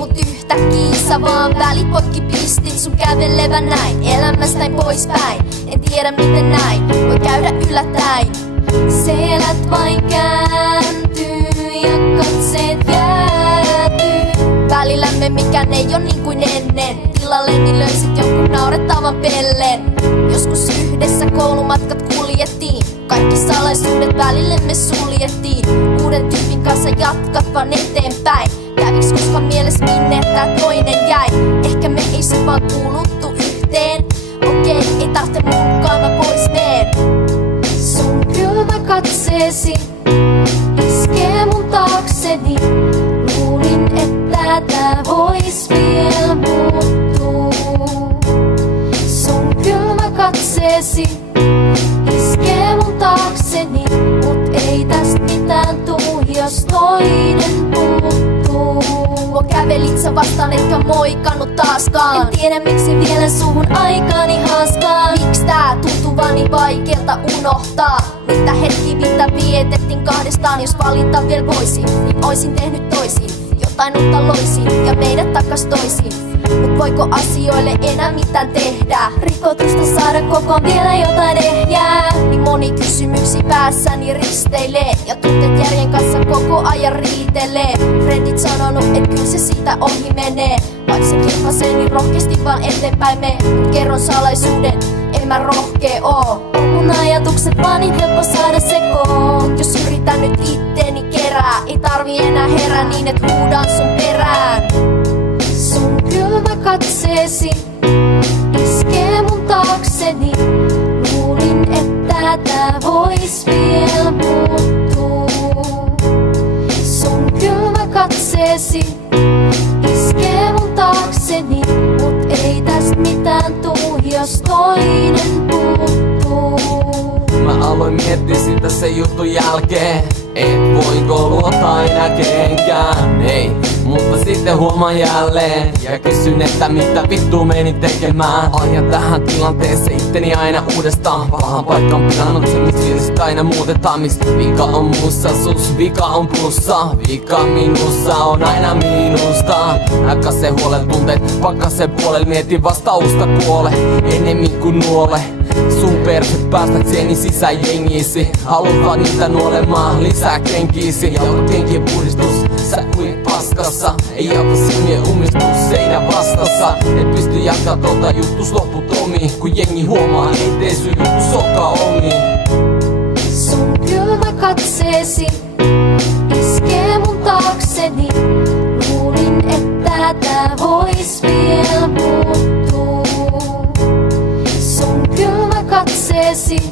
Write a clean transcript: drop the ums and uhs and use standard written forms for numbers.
mut yhtäkkiä sä vaan välit poikki pistit sun kävelevä näin elämästäin poispäin. En tiedä miten näin voi käydä yllättäen. Selät vain kääntyy ja katseet jäätyy. Välillämme mikään ei oo niin kuin ennen. Tilalleni löysit jonkun naurettavan pellen. Joskus yhdessä koulumatkat kuljettiin. Kaikki salaisuudet välillemme suljettiin. Uuden tyypin kanssa jatkat vaan eteenpäin. Käviks koskaan mieles minne tää toinen jäi? Ehkä me ei se vaan kuuluttu yhteen. Okei, ei tarvitse munkaan, mä pois meen. Sun kylmä katseesi iskee mun taakseni. Luulin, että tää vois vielä muuttuu. Sun kylmä katseesi iskee mun taakseni. Mut ei tästä mitään tuu, jos toinen puuttuu. Mua kävelit sä vastaan, etkä moikannut taaskaan. En tiedä miksi vielä suhun aikaani haaskaa. Miks tää tuntuu vaan niin vaikeelta unohtaa? Mitä hetki mitä vietettiin kahdestaan. Jos valinta vielä voisin, niin oisin tehnyt toisin. Jotain uutta loisin ja meidät takas toisin. Mut voiko asioille enää mitään tehdä? Rikotusta saada kokoon vielä jotain ehjää. Niin moni kysymyksi päässäni risteilee. Ja tunteet järjen kanssa koko ajan riitelee. Friendit sanonut, et kyllä se siitä ohi menee. Vaik se kilpasee, niin rohkeasti vaan eteenpäin me. Mut kerron salaisuuden, en mä rohkee oo. On mun ajatukset vaan niin helppo saada sekoon. Jos yritän nyt itteeni kerää, ei tarvi enää herää niin et huudan sun perään. Sun kylmä katseesi iskee mun taakseni. Luulin, että tää vois vielä muuttuu. Sun kylmä katseesi iskee mun taakseni. Mut ei tästä mitään tuu, jos toinen puuttuu. Mä aloin miettiä sitä sen jutun jälkeen, et voinko luottaa enää kenkään, ei. Mutta sitten huomaan jälleen ja kysyn, että mitä vittua menin tekemään. Ajan tähän tilanteeseen itteni aina uudestaan. Pahan paikkaan pilannut se, miksi sitä aina muutetaan. Miksi vika on mussa, sus vika on plussa. Vika minussa on aina miinusta. Äkkäsen huolen tunteet, pakkasen puolelle. Mietin vastausta kuole, enemmän kuin nuole. Sun perse päästäkseni sisään jengiisi. Haluat vaan niitä nuolemaan lisää kenkiisi. Ja kenkien puhdistus, sä kuin paskassa. Ei auta silmien ummistus seinä vastassa. Et pysty jatkaa tota juttus lopputomiin. Kun jengi huomaa, ei tee sun juttus olekaan omiin. Sun kylmä katseesi iskee mun taakseni. Luulin, että tää vois vielä muuttuu. Sun kylmä katseesi